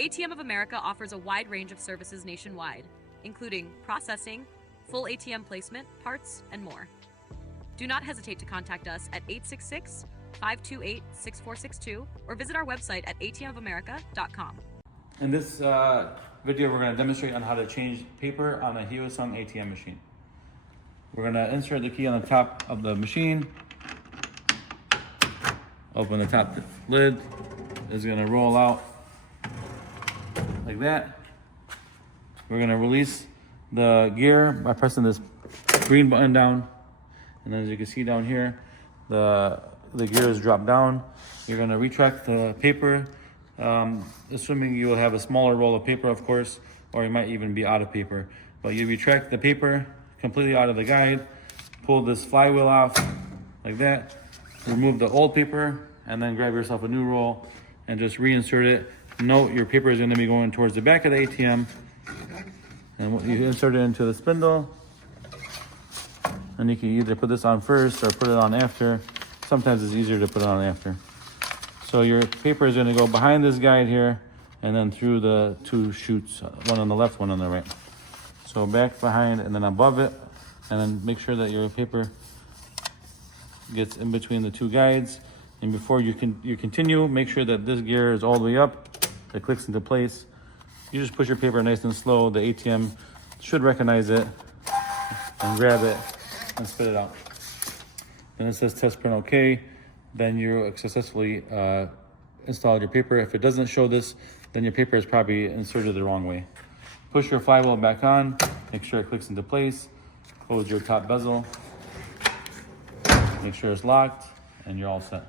ATM of America offers a wide range of services nationwide, including processing, full ATM placement, parts, and more. Do not hesitate to contact us at 866-528-6462 or visit our website at atmofamerica.com. In this video, we're going to demonstrate on how to change paper on a Hyosung ATM machine. We're going to insert the key on the top of the machine. Open the top lid. It's going to roll out like that. We're going to release the gear by pressing this green button down. And as you can see down here, the gear is dropped down. You're going to retract the paper, assuming you will have a smaller roll of paper, of course, or you might even be out of paper. But you retract the paper completely out of the guide, pull this flywheel off like that, remove the old paper, and then grab yourself a new roll and just reinsert it. Note your paper is going to be going towards the back of the ATM, and you insert it into the spindle. And you can either put this on first or put it on after. Sometimes it's easier to put it on after. So your paper is going to go behind this guide here and then through the two chutes, one on the left, one on the right. So back, behind, and then above it. And then make sure that your paper gets in between the two guides. And before you continue, make sure that this gear is all the way up. It clicks into place. You just push your paper nice and slow. The ATM should recognize it and grab it and spit it out. Then it says test print okay. Then you successfully installed your paper. If it doesn't show this, then your paper is probably inserted the wrong way. Push your flywheel back on, make sure it clicks into place. Close your top bezel, make sure it's locked, and you're all set.